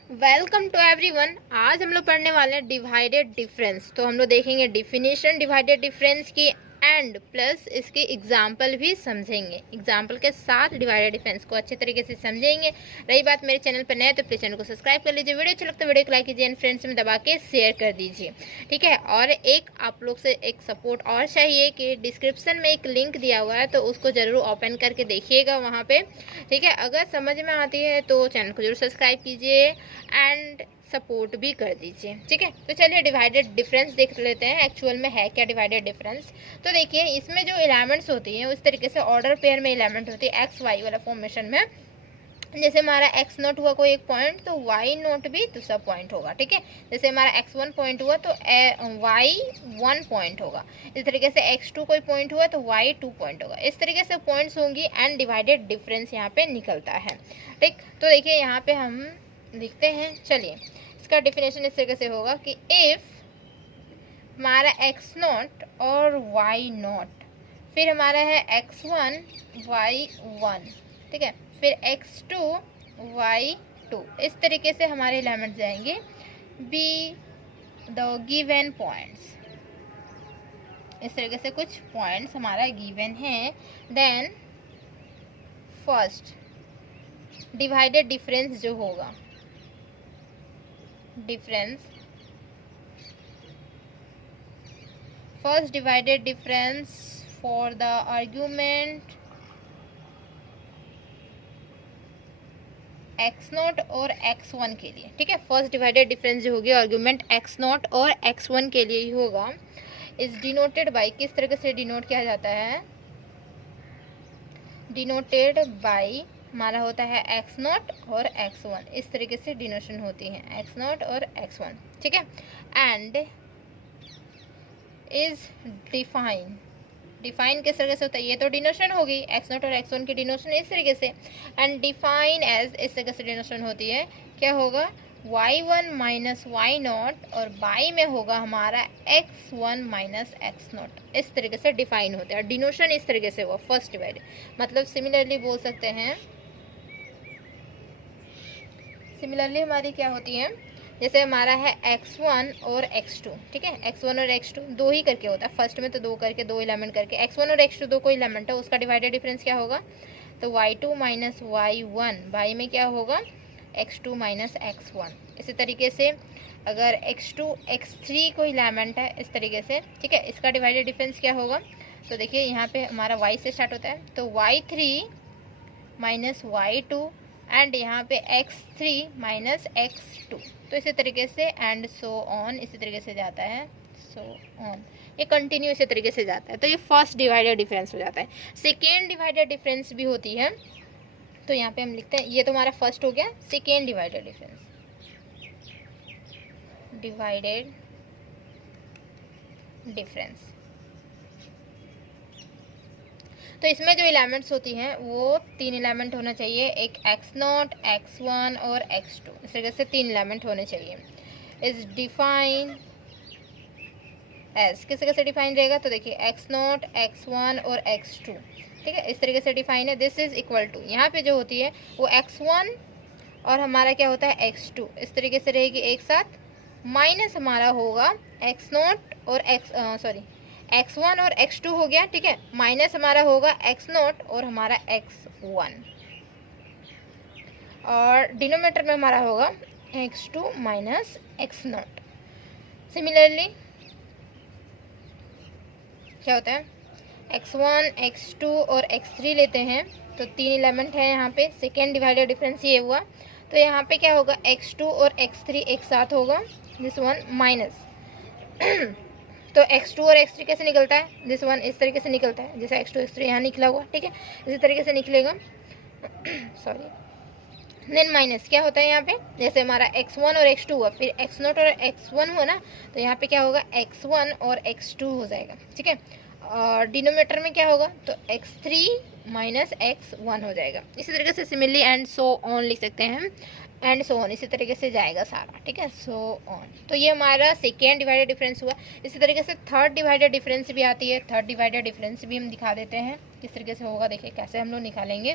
Welcome to everyone. आज हम लोग पढ़ने वाले हैं डिवाइडेड डिफरेंस। तो हम लोग देखेंगे डिफिनीशन डिवाइडेड डिफरेंस की एंड प्लस इसकी एग्जाम्पल भी समझेंगे। एग्जाम्पल के साथ डिवाइडेड डिफरेंस को अच्छे तरीके से समझेंगे। रही बात मेरे चैनल पर नए तो प्लीज चैनल को सब्सक्राइब कर लीजिए। वीडियो अच्छा लगता है वीडियो को लाइक कीजिए एंड फ्रेंड्स में दबा के शेयर कर दीजिए, ठीक है। और एक आप लोग से एक सपोर्ट और चाहिए कि डिस्क्रिप्शन में एक लिंक दिया हुआ है तो उसको जरूर ओपन करके देखिएगा वहाँ पे, ठीक है। अगर समझ में आती है तो चैनल को जरूर सब्सक्राइब कीजिए एंड सपोर्ट भी कर दीजिए, ठीक है। तो चलिए डिवाइडेड डिफरेंस देख लेते हैं एक्चुअल में है क्या डिवाइडेड डिफरेंस। तो देखिए इसमें जो एलिमेंट्स होती हैं उस तरीके से ऑर्डर पेयर में एलिमेंट होती है एक्स वाई वाला फॉर्मेशन में। जैसे हमारा एक्स नोट हुआ कोई एक पॉइंट तो वाई नोट भी दूसरा पॉइंट होगा, ठीक है। जैसे हमारा एक्स वन पॉइंट हुआ तो वाई वन पॉइंट होगा। इस तरीके से एक्स टू कोई पॉइंट हुआ तो वाई टू पॉइंट होगा। इस तरीके से पॉइंट्स होंगी एंड डिवाइडेड डिफरेंस यहाँ पे निकलता है, ठीक। तो देखिए यहाँ पे हम लिखते हैं, चलिए इसका डिफिनेशन इस तरीके से होगा कि इफ हमारा एक्स नॉट और वाई नॉट, फिर हमारा है एक्स वन वाई वन, ठीक है, फिर एक्स टू वाई टू, इस तरीके से हमारे एलिमेंट जाएंगे बी द गिवन पॉइंट्स। इस तरीके से कुछ पॉइंट्स हमारा गिवन है। देन फर्स्ट डिवाइडेड डिफरेंस जो होगा, first divided difference for the argument x not और x वन के लिए, ठीक है। फर्स्ट डिवाइडेड डिफरेंस जो होगी आर्ग्यूमेंट x नॉट और x वन के लिए ही होगा। इज डिनोटेड बाई, किस तरीके से डिनोट किया जाता है, डिनोटेड बाई हमारा होता है एक्स नॉट और एक्स वन। इस तरीके से डिनोशन होती है एक्स नॉट और एक्स वन, ठीक है। एंड इज डिफाइन, डिफाइन किस तरीके से होता है, ये तो डिनोशन होगी एक्स नॉट और एक्स वन की डिनोशन इस तरीके से। एंड डिफाइन एज, इस तरीके से डिनोशन होती है, क्या होगा Y one minus Y naught और बाई में होगा हमारा X one minus X naught. इस तरीके से डिफाइन होते हैं डिनोशन इस तरीके से हुआ फर्स्ट डिवाइड। मतलब सिमिलरली बोल सकते हैं, सिमिलरली हमारी क्या होती है, जैसे हमारा है x1 और x2, ठीक है। x1 और x2 दो ही करके होता है, फर्स्ट में तो दो करके दो एलिमेंट करके, x1 और x2 दो कोई एलिमेंट है, उसका डिवाइडेड डिफरेंस क्या होगा, तो y2 माइनस y1, बाई में क्या होगा x2 माइनस x1। इसी तरीके से अगर x2 x3 कोई एलिमेंट है इस तरीके से, ठीक है, इसका डिवाइडेड डिफरेंस क्या होगा, तो देखिए यहाँ पे हमारा y से स्टार्ट होता है तो y3 माइनस y2 एंड यहाँ पे x3 माइनस x2। तो इसी तरीके से एंड सो ऑन, इसी तरीके से जाता है, सो ऑन, ये कंटिन्यू इसी तरीके से जाता है। तो ये फर्स्ट डिवाइडेड डिफरेंस हो जाता है। सेकेंड डिवाइडेड डिफरेंस भी होती है, तो यहाँ पे हम लिखते हैं, ये तो हमारा फर्स्ट हो गया। Second divided difference, divided difference, तो इसमें जो एलिमेंट्स होती हैं वो तीन एलिमेंट होना चाहिए, एक एक्स नॉट एक्स वन और एक्स टू, इस तरीके से तीन एलिमेंट होने चाहिए। इज डिफाइन एज, किस तरह से डिफाइन रहेगा, तो देखिए एक्स नॉट एक्स वन और एक्स टू, ठीक है, इस तरीके से डिफाइन है। दिस इज इक्वल टू, यहाँ पे जो होती है वो एक्स वन और हमारा क्या होता है एक्स टू, इस तरीके से रहेगी एक साथ, माइनस हमारा होगा एक्स नॉट और एक्स वन और एक्स टू हो गया, ठीक है, माइनस हमारा होगा एक्स नॉट और हमारा एक्स वन, और डिनोमिनेटर में हमारा होगा X two minus X naught. Similarly क्या होता है, एक्स वन एक्स टू और एक्स थ्री लेते हैं तो तीन एलिमेंट है यहाँ पे। सेकेंड डिवाइडेड डिफरेंस ये हुआ, तो यहाँ पे क्या होगा एक्स टू और एक्स थ्री एक साथ होगा, दिस वन माइनस तो x2 और x3 कैसे निकलता है, दिस वन इस तरीके से निकलता है, जैसे x2 x3 यहाँ निकला हुआ, ठीक है, इसी तरीके से निकलेगा सॉरी। देन माइनस क्या होता है यहाँ पे, जैसे हमारा x1 और x2 हुआ, फिर x नॉट और x1 हुआ ना, तो यहाँ पे क्या होगा x1 और x2 हो जाएगा, ठीक है। और डिनोमिनेटर में क्या होगा, तो x3 माइनस x1 हो जाएगा। इसी तरीके से सिमिलरली एंड सो ऑन लिख सकते हैं, एंड सो ऑन, इसी तरीके से जाएगा सारा, ठीक है, सो ऑन। तो ये हमारा सेकेंड डिवाइडेड डिफरेंस हुआ। इसी तरीके से थर्ड डिवाइडेड डिफरेंस भी आती है, थर्ड डिवाइडेड डिफरेंस भी हम दिखा देते हैं किस तरीके से होगा। देखिए कैसे हम लोग निकालेंगे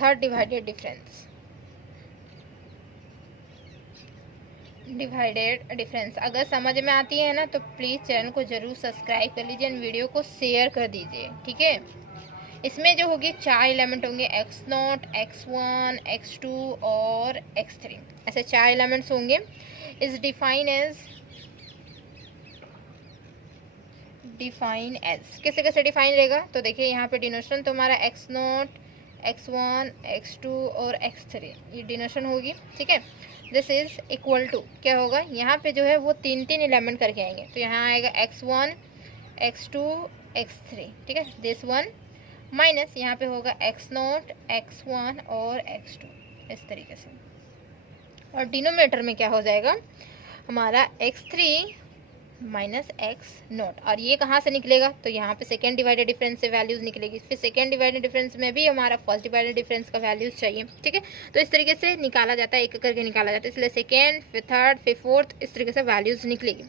third divided difference. Divided difference अगर समझ में आती है ना तो प्लीज़ चैनल को ज़रूर सब्सक्राइब कर लीजिए एंड वीडियो को शेयर कर दीजिए, ठीक है। इसमें जो होगी 4 एलिमेंट होंगे, x0, x1, x2 और x3, ऐसे 4 एलिमेंट्स होंगे। इज डिफाइन एज कैसे कैसे डिफाइन रहेगा, तो देखिए यहाँ पे डिनोशन तो हमारा x0, x1, x2 और x3 ये डिनोशन होगी, ठीक है। दिस इज इक्वल टू क्या होगा, यहाँ पे जो है वो 3 एलिमेंट करके आएंगे, तो यहाँ आएगा x1, x2, x3, ठीक है। दिस वन माइनस यहाँ पे होगा x0, x1 और x2 इस तरीके से, और डिनोमिनेटर में क्या हो जाएगा हमारा x3 माइनस x0, और ये कहाँ से निकलेगा, तो यहाँ पे सेकेंड डिवाइडेड डिफरेंस से वैल्यूज निकलेगी, फिर सेकेंड डिवाइडेड डिफरेंस में भी हमारा फर्स्ट डिवाइडेड डिफरेंस का वैल्यूज चाहिए, ठीक है। तो इस तरीके से निकाला जाता है, एक एक करके निकाला जाता है, इसलिए सेकेंड, फिर थर्ड, फिर फोर्थ, इस तरीके से वैल्यूज निकलेगी।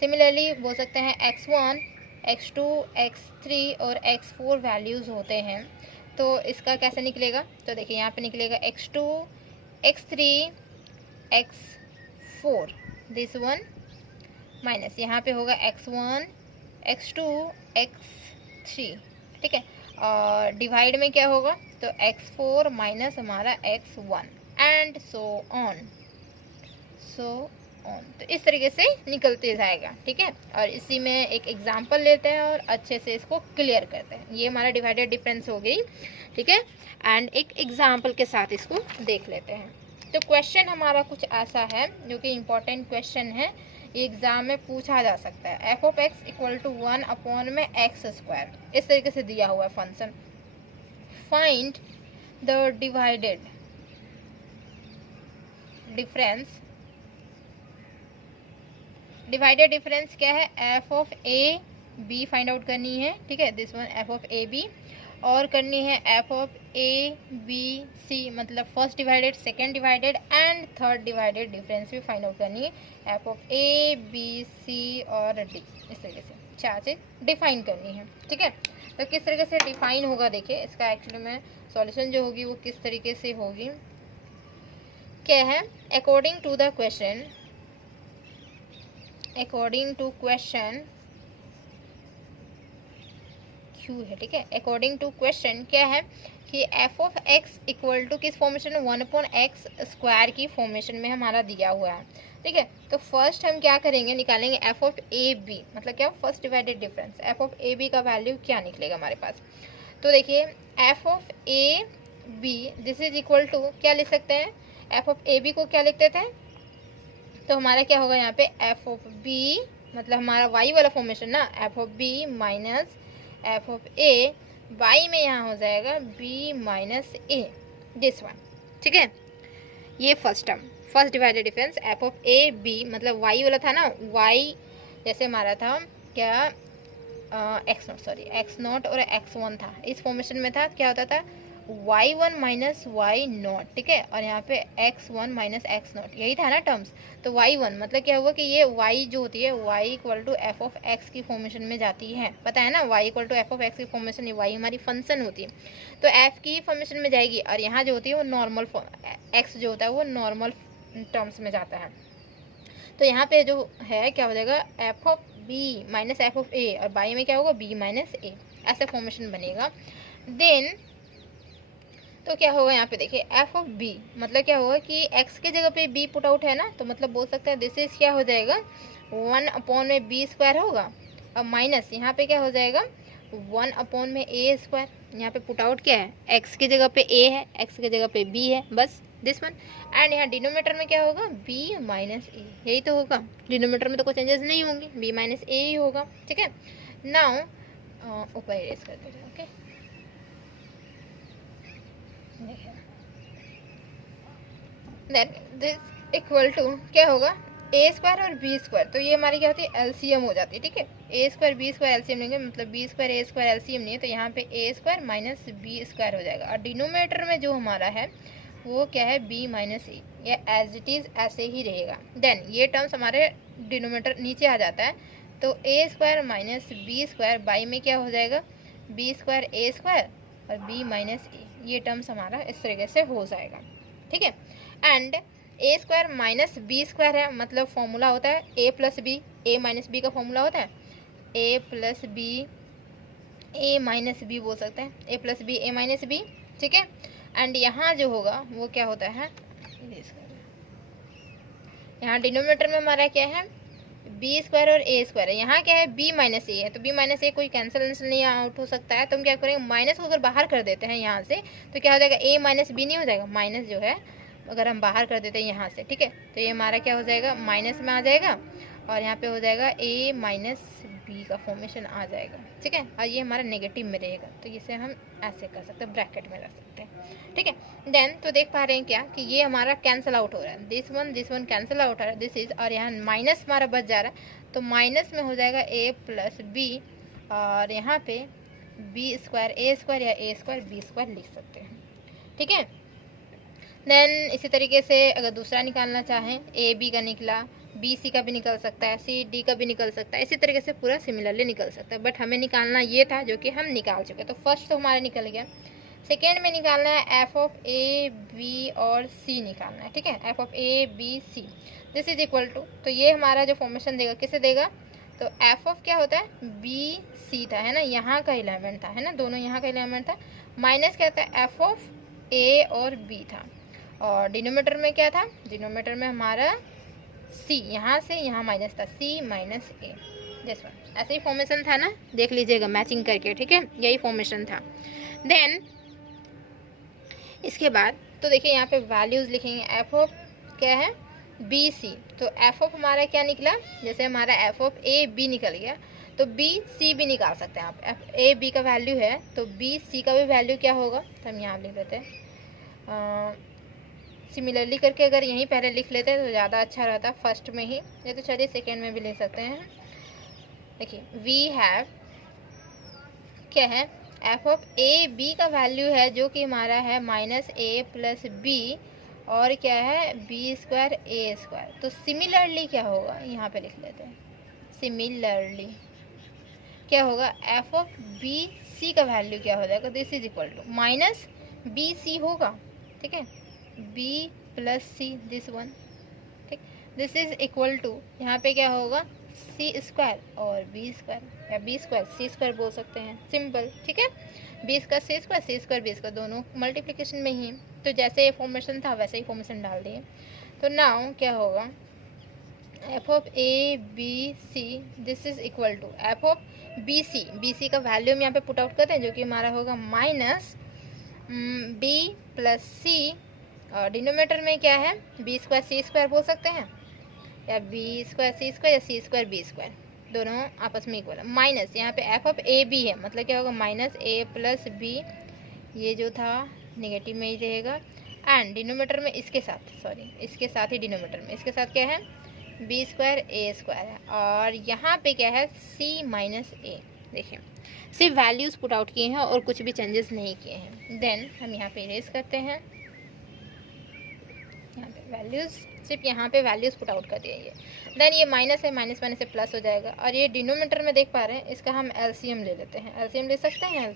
सिमिलरली बोल सकते हैं x1, x2, x3 और x4 वैल्यूज होते हैं, तो इसका कैसे निकलेगा, तो देखिए यहाँ पे निकलेगा x2, x3, x4 this one minus यहाँ पे होगा x1, x2, x3, ठीक है। और डिवाइड में क्या होगा, तो x4 माइनस हमारा x1 एंड सो ऑन, तो इस तरीके से निकलते जाएगा, ठीक है। और इसी में एक एग्जांपल लेते हैं और अच्छे से इसको क्लियर करते हैं। ये हमारा डिवाइडेड डिफरेंस हो गई, ठीक है, एंड एक एग्जांपल के साथ इसको देख लेते हैं। तो क्वेश्चन हमारा कुछ ऐसा है जो कि इम्पोर्टेंट क्वेश्चन है, ये एग्जाम में पूछा जा सकता है। F of X equal to 1 upon में एक्स स्क्वायर, इस तरीके से दिया हुआ है function. Find the divided difference क्या है, F of A B find out करनी है, ठीक है। This one F of A B, और करनी है F of A B C, मतलब first divided, second divided and third divided difference भी फाइंड आउट करनी है। एफ ऑफ ए बी सी और डी, इस तरीके से 4 चीज डिफाइन करनी है, ठीक है। तो किस तरीके से डिफाइन होगा, देखिए इसका एक्चुअली में सॉल्यूशन जो होगी वो किस तरीके से होगी, क्या है, अकॉर्डिंग टू क्वेश्चन क्यू है, ठीक है। अकॉर्डिंग टू क्वेश्चन क्या है कि F of X equal to किस फॉर्मेशन में, 1 अपॉन एक्स स्क्वायर की फॉर्मेशन में हमारा दिया हुआ है, ठीक है। तो फर्स्ट हम क्या करेंगे, निकालेंगे एफ ऑफ ए बी, मतलब क्या, first divided difference. F of A B का वैल्यू क्या निकलेगा हमारे पास, तो देखिए F of A B this is equal to क्या लिख सकते हैं, एफ ऑफ ए बी को क्या लिखते थे, तो हमारा क्या होगा यहाँ पे एफ ऑफ बी, मतलब हमारा वाई वाला फॉर्मेशन ना, F of B minus F of A, Y में यहाँ हो जाएगा B minus A, this one, ठीक है। ये first term, first divided difference F of A B, मतलब वाई वाला था ना, वाई जैसे हमारा था क्या, x0 और x1 था, इस फॉर्मेशन में था, क्या होता था y1 माइनस y0, ठीक है। और यहाँ पे x1 माइनस x0, यही था ना टर्म्स। तो y1 मतलब क्या हुआ कि ये y जो होती है y equal to F of X की फॉर्मेशन में जाती है, पता है ना, y equal to F of X की फॉर्मेशन, ये y हमारी फंक्शन होती है, तो f की फॉर्मेशन में जाएगी। और यहाँ जो होती है वो नॉर्मल x जो होता है वो नॉर्मल टर्म्स में जाता है। तो यहाँ पे जो है क्या हो जाएगा, F of B minus F of A, और बाई में क्या होगा बी माइनस ए, ऐसा फॉर्मेशन बनेगा। देन तो क्या होगा यहाँ पे देखिए एफ ऑफ बी, मतलब क्या होगा कि x के जगह पे b पुट आउट है ना, तो मतलब बोल सकते हैं दिस इज क्या हो जाएगा 1 अपॉन में बी स्क्वायर होगा, और माइनस यहाँ पे क्या हो जाएगा 1 अपॉन में ए स्क्वायर, यहाँ पे पुट आउट क्या है, x की जगह पे a है, x की जगह पे b है, बस दिस वन। एंड यहाँ डिनोमीटर में क्या होगा b माइनस ए, यही तो होगा, डिनोमीटर में तो कोई चेंजेस नहीं होंगे, b माइनस ए ही होगा, ठीक है। नाउ ऊपर इरेज कर देते हैं, okay. Then this equal to क्या होगा ए स्क्वायर और बी स्क्वायर, तो ये हमारी क्या होती है एलसीएम हो जाती है, ठीक है। ए स्क्वायर बी स्क्वायर एलसीएम लेंगे, मतलब B square A square LCM नहीं है, तो यहाँ पे ए स्क्वायर माइनस बी स्क्वायर हो जाएगा। और डिनोमिनेटर में जो हमारा है वो क्या है बी माइनस ए, ये एज इट इज ऐसे ही रहेगा। देन ये टर्म्स हमारे डिनोमिनेटर नीचे आ जाता है, तो A square minus B square by में क्या हो जाएगा बी स्क्वायर ए स्क्वायर और बी माइनस ए, ये टर्म्स हमारा इस तरीके से हो जाएगा, ठीक है। And A square minus B square है, मतलब फॉर्मूला होता है A plus B, A minus B का फॉर्मूला होता है A plus B, A minus B बोल सकते हैं, A plus B A minus B, ठीक है। एंड यहाँ जो होगा वो क्या होता है, यहाँ डिनोमिनेटर में हमारा क्या है बी स्क्वायर और ए स्क्वायर है, यहाँ क्या है बी माइनस ए है, तो बी माइनस ए कोई कैंसिल नहीं आउट हो सकता है, तो हम क्या करेंगे माइनस को अगर बाहर कर देते हैं यहाँ से तो क्या हो जाएगा ए माइनस बी नहीं हो जाएगा, माइनस जो है अगर हम बाहर कर देते हैं यहाँ से, ठीक है, तो ये हमारा क्या हो जाएगा माइनस में आ जाएगा और यहाँ पे हो जाएगा ए माइनस बी का फॉर्मेशन आ जाएगा, ठीक है, और ये हमारा नेगेटिव में रहेगा, तो इसे हम ऐसे कर सकते हैं, ब्रैकेट में रख सकते हैं, ठीक है। देन तो देख पा रहे हैं क्या कि ये हमारा कैंसिल आउट हो रहा है, दिस वन कैंसिल आउट हो रहा है, दिस इज, और यहाँ माइनस हमारा बच जा रहा है, तो माइनस में हो जाएगा ए प्लस बी और यहाँ पे बी स्क्वायर ए स्क्वायर या ए स्क्वायर बी स्क्वायर लिख सकते हैं, ठीक है। देन इसी तरीके से अगर दूसरा निकालना चाहें ए बी का निकला, बी सी का भी निकल सकता है, सी डी का भी निकल सकता है, इसी तरीके से पूरा सिमिलरली निकल सकता है, बट हमें निकालना ये था जो कि हम निकाल चुके, तो फर्स्ट तो हमारा निकल गया। सेकेंड में निकालना है एफ ऑफ ए बी और सी निकालना है, ठीक है, F of A B C this is equal to, तो ये हमारा जो फॉर्मेशन देगा किसे देगा, तो एफ ऑफ क्या होता है बी सी था, है ना, यहाँ का एलिमेंट था, है ना, दोनों यहाँ का एलिमेंट था, माइनस क्या था एफ ऑफ ए और बी था, और डिनोमीटर में क्या था, डिनोमीटर में हमारा सी, यहाँ से यहाँ माइनस था, सी माइनस ए, दिस वन, ऐसे ही फॉर्मेशन था ना, देख लीजिएगा मैचिंग करके, ठीक है, यही फॉर्मेशन था। देन इसके बाद तो देखिए यहाँ पे वैल्यूज लिखेंगे, एफ ऑफ क्या है बी सी, तो एफ ऑफ हमारा क्या निकला, जैसे हमारा एफ ऑफ ए बी निकल गया तो बी सी भी निकाल सकते हैं आप, एफ ए बी का वैल्यू है तो बी सी का भी वैल्यू क्या होगा, तो हम यहाँ लिख लेते हैं सिमिलरली करके, अगर यहीं पहले लिख लेते हैं तो ज़्यादा अच्छा रहता फर्स्ट में ही, ये तो चलिए सेकेंड में भी ले सकते हैं। देखिए वी हैव क्या है एफ ऑफ ए बी का वैल्यू है जो कि हमारा है माइनस ए प्लस बी और क्या है बी स्क्वायर ए स्क्वायर, तो सिमिलरली क्या होगा यहाँ पे लिख लेते हैं, सिमिलरली क्या होगा एफ ऑफ बी सी का वैल्यू क्या हो जाएगा, this is equal to minus B C होगा, ठीक है, B plus C this one, ठीक, दिस इज इक्वल टू यहाँ पे क्या होगा सी स्क्वायर और बी स्क्वायर या बी स्क्वायर सी स्क्वायर बोल सकते हैं, सिंपल, ठीक है, B square C square B square दोनों मल्टीप्लिकेशन में ही, तो जैसे ये फॉर्मेशन था वैसे ही फॉर्मेशन डाल दिए, तो नाउ क्या होगा F of A B C this is equal to F of B C का वैल्यू हम यहाँ पे पुट आउट करते हैं जो कि हमारा होगा माइनस बी प्लस सी, और डिनोमीटर में क्या है बी स्क्वायर सी स्क्वायर बोल सकते हैं या बी स्क्वायर सी स्क्वायर या सी स्क्वायर बी स्क्वायर, दोनों आपस में इक्वल है, माइनस यहाँ पे एफ ऑफ ए बी है, मतलब क्या होगा माइनस ए प्लस बी, ये जो था नेगेटिव में ही रहेगा, एंड डिनोमीटर में इसके साथ इसके साथ ही डिनोमीटर में इसके साथ क्या है बी स्क्वायर ए स्क्वायर है, और यहाँ पे क्या है सी माइनस ए, देखिए सिर्फ वैल्यूज़ पुट आउट किए हैं और कुछ भी चेंजेस नहीं किए हैं। देन हम यहाँ पे इरेज करते हैं, यहाँ पे वैल्यूज़ सिर्फ यहाँ पे वैल्यूज़ पुट आउट कर दिए ये, देन ये माइनस है, माइनस माइनस से प्लस हो जाएगा, और ये डिनोमीटर में देख पा रहे हैं इसका हम एलसीएम ले लेते हैं, एलसीएम ले सकते हैं,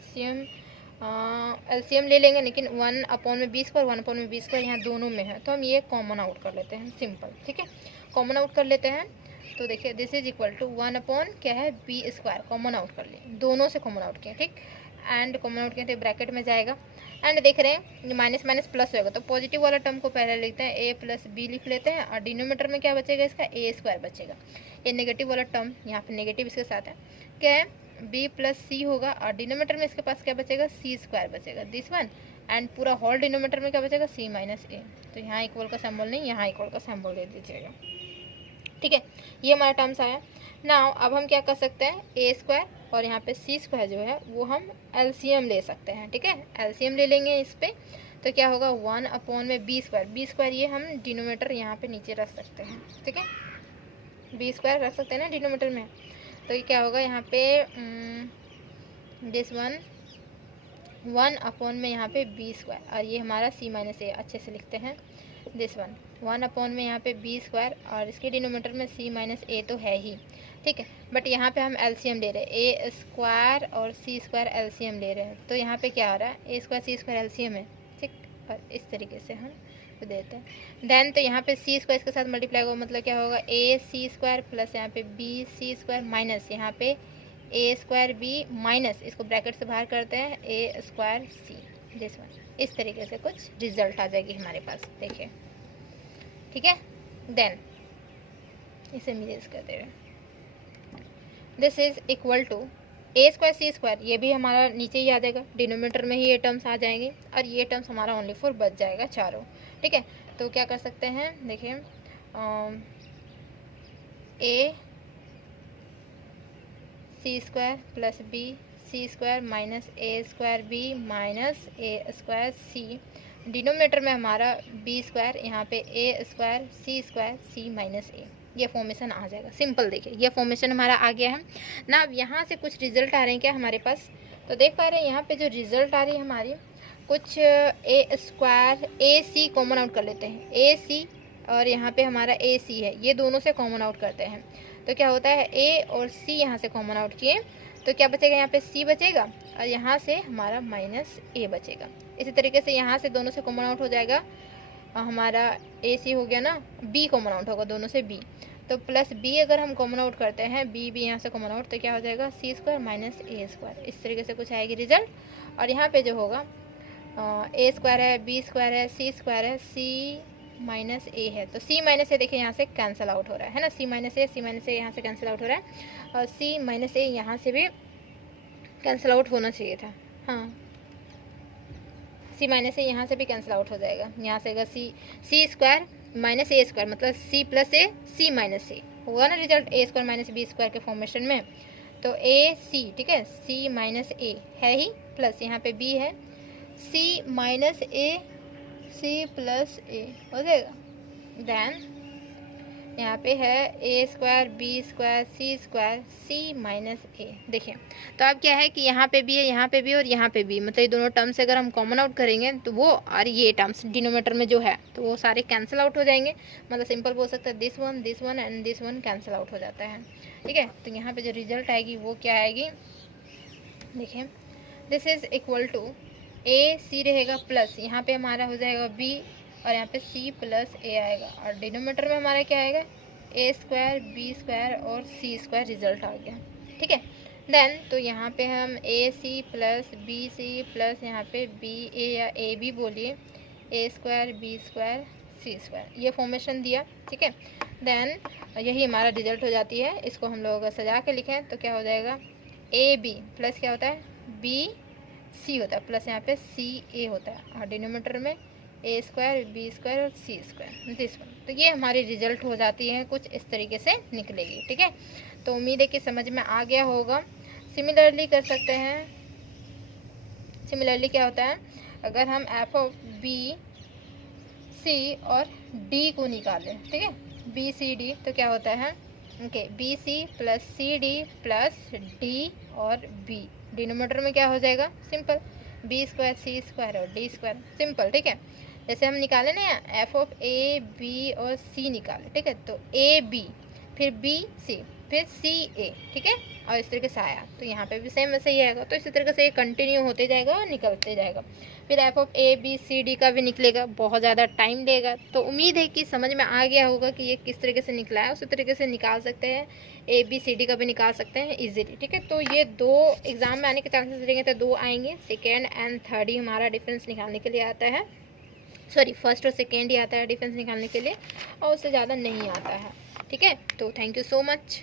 एलसीएम ले लेंगे, लेकिन 1 अपॉन में बी स्क्वायर 1 अपॉन में बी स्क्वायर यहाँ दोनों में है, तो हम ये कॉमन आउट कर लेते हैं, सिंपल, ठीक है, कॉमन आउट कर लेते हैं, तो देखिए this is equal to 1 upon क्या है बी स्क्वायर, कॉमन आउट कर लिए, दोनों से कॉमन आउट किया, ठीक, एंड कॉमन आउट किया तो ब्रैकेट में जाएगा, एंड देख रहे हैं माइनस माइनस प्लस होगा, तो पॉजिटिव वाला टर्म को पहले लिखते हैं, ए प्लस बी लिख लेते हैं, और डिनोमीटर में क्या बचेगा इसका ए स्क्वायर बचेगा, ये नेगेटिव वाला टर्म यहाँ पे नेगेटिव इसके साथ है, क्या है बी प्लस सी होगा, और डिनोमीटर में इसके पास क्या बचेगा सी स्क्वायर बचेगा, दिस वन, एंड पूरा होल डिनोमीटर में क्या बचेगा सी माइनस ए, तो यहाँ इक्वल का सिंबल नहीं, यहाँ इक्वल का सिंबल दे दीजिएगा, ठीक है, ये हमारा टर्म्स आया। नाउ अब हम क्या कर सकते हैं ए स्क्वायर और यहाँ पे सी स्क्वायर जो है वो हम एलसीएम ले सकते हैं, ठीक है, एलसीएम ले लेंगे इस पर, तो क्या होगा 1 अपॉन में बी स्क्वायर ये हम डिनोमीटर यहाँ पे नीचे रख सकते हैं, ठीक है, बी स्क्वायर रख सकते हैं ना डिनोमीटर में, तो ये क्या होगा यहाँ पे दिस वन 1 अपॉन में यहाँ पे बी स्क्वायर, और ये हमारा सी माइनस ए, अच्छे से लिखते हैं, दिस वन 1 अपॉन में यहाँ पे बी स्क्वायर, और इसके डिनोमीटर में सी माइनस ए तो है ही, ठीक है, बट यहाँ पे हम एलसीएम ले रहे हैं, ए स्क्वायर और सी स्क्वायर एलसीएम ले रहे हैं, तो यहाँ पे क्या आ रहा है ए स्क्वायर सी स्क्वायर एलसीएम है, ठीक, और इस तरीके से हम पे देते हैं। देन तो यहाँ पे सी स्क्वायर इसके साथ मल्टीप्लाई होगा, मतलब क्या होगा ए सी स्क्वायर प्लस यहाँ पे बी सी स्क्वायर माइनस यहाँ पे ए स्क्वायर बी माइनस इसको ब्रैकेट से बाहर करते हैं ए स्क्वायर सी, दिस वन। इस तरीके से कुछ रिजल्ट आ जाएगी हमारे पास, देखिए, ठीक है। देन इसे मिरेज करते हुए this is equal to A square C square, ये भी हमारा नीचे ही आ जाएगा, डिनोमिनेटर में ही ये टर्म्स आ जाएंगे और ये टर्म्स हमारा ओनली 4 बच जाएगा चारों, ठीक है। तो क्या कर सकते हैं, देखिए A C square plus B C square minus A square B minus A square C, denominator में हमारा बी स्क्वायर, यहाँ पे ए स्क्वायर सी माइनस ए, ये फॉर्मेशन आ जाएगा। सिंपल, देखिए ये फॉर्मेशन हमारा आ गया है ना। अब यहाँ से कुछ रिजल्ट आ रहे हैं क्या हमारे पास, तो देख पा रहे हैं यहाँ पे जो रिजल्ट आ रही है हमारी, कुछ ए स्क्वायर ए सी कॉमन आउट कर लेते हैं, ए सी और यहाँ पे हमारा ए सी है, ये दोनों से कॉमन आउट करते हैं तो क्या होता है ए और सी यहाँ से कॉमन आउट किए तो क्या बचेगा, यहाँ पे सी बचेगा और यहाँ से हमारा माइनस ए बचेगा। इसी तरीके से यहाँ से दोनों से कॉमन आउट हो जाएगा, हमारा ए सी हो गया ना, बी कॉमन आउट होगा दोनों से बी, तो प्लस बी अगर हम कॉमन आउट करते हैं बी यहाँ से कॉमन आउट तो क्या हो जाएगा सी स्क्वायर माइनस ए स्क्वायर, इस तरीके से कुछ आएगी रिजल्ट। और यहाँ पे जो होगा ए स्क्वायर है बी स्क्वायर है सी माइनस ए है, तो सी माइनस ए देखिए यहाँ से कैंसिल आउट हो रहा है ना, सी माइनस ए यहाँ से कैंसिल आउट हो रहा है और सी माइनस ए यहाँ से भी कैंसिल आउट होना चाहिए था, हाँ सी माइनस ए यहाँ से भी कैंसिल आउट हो जाएगा, यहाँ से अगर सी स्क्वायर माइनस ए स्क्वायर मतलब सी प्लस ए सी माइनस ए होगा ना रिजल्ट, ए स्क्वायर माइनस बी स्क्वायर के फॉर्मेशन में, तो ए सी, ठीक है, सी माइनस ए है ही, प्लस यहाँ पे बी है सी माइनस ए सी प्लस ए हो जाएगा। देन यहाँ पे है ए स्क्वायर बी स्क्वायर सी माइनस ए, देखिए तो अब क्या है कि यहाँ पे भी है यहाँ पे भी और यहाँ पे भी, मतलब ये दोनों टर्म्स अगर हम कॉमन आउट करेंगे तो वो और ये टर्म्स डिनोमिनेटर में जो है तो वो सारे कैंसिल आउट हो जाएंगे, मतलब सिंपल बोल सकते हैं this one and this one cancel out हो जाता है, ठीक है। तो यहाँ पे जो रिजल्ट आएगी वो क्या आएगी, देखिए दिस इज इक्वल टू ए सी रहेगा प्लस यहाँ पे हमारा हो जाएगा बी और यहाँ पे सी प्लस ए आएगा और डिनोमिनेटर में हमारा क्या आएगा ए स्क्वायर बी स्क्वायर और सी स्क्वायर रिजल्ट आ गया, ठीक है। देन तो यहाँ पे हम ए सी प्लस यहाँ पे बी ए या ए बी बोलिए ए square B square C square, ये फॉर्मेशन दिया, ठीक है। देन यही हमारा रिजल्ट हो जाती है, इसको हम लोग सजा के लिखें तो क्या हो जाएगा ए बी प्लस क्या होता है बी सी होता है प्लस यहाँ पे सी ए होता है और डिनोमिनेटर में ए स्क्वायर बी स्क्वायर और सी स्क्वायर दिस वन, तो ये हमारी रिजल्ट हो जाती है कुछ इस तरीके से निकलेगी, ठीक है। तो उम्मीद है कि समझ में आ गया होगा। सिमिलरली कर सकते हैं, सिमिलरली क्या होता है अगर हम एफ ऑफ बी सी और डी को निकालें, ठीक है, बी सी डी तो क्या होता है okay B C plus C D plus D और बी, डिनोमिनेटर में क्या हो जाएगा simple B square C square और डी स्क्वायर, सिंपल, ठीक है। जैसे हम निकाले ना एफ ऑफ ए बी और सी निकाले, ठीक है, तो ए बी फिर बी सी फिर सी ए, ठीक है, और इस तरीके से आया तो यहाँ पे भी सेम वैसे ही आएगा, तो इसी तरीके से ये कंटिन्यू होते जाएगा और निकलते जाएगा। फिर F of A B C D का भी निकलेगा, बहुत ज़्यादा टाइम लेगा, तो उम्मीद है कि समझ में आ गया होगा कि ये किस तरीके से निकला है, उसी तरीके से निकाल सकते हैं, ए बी सी डी का भी निकाल सकते हैं इजीली, ठीक है। तो ये दो एग्जाम में आने के चांसेस रहेंगे, तो दो आएंगे, सेकेंड एंड थर्ड ही हमारा डिफरेंस निकालने के लिए आता है, सॉरी फर्स्ट और सेकेंड ही आता है डिफरेंस निकालने के लिए और उससे ज़्यादा नहीं आता है, ठीक है। तो थैंक यू सो मच।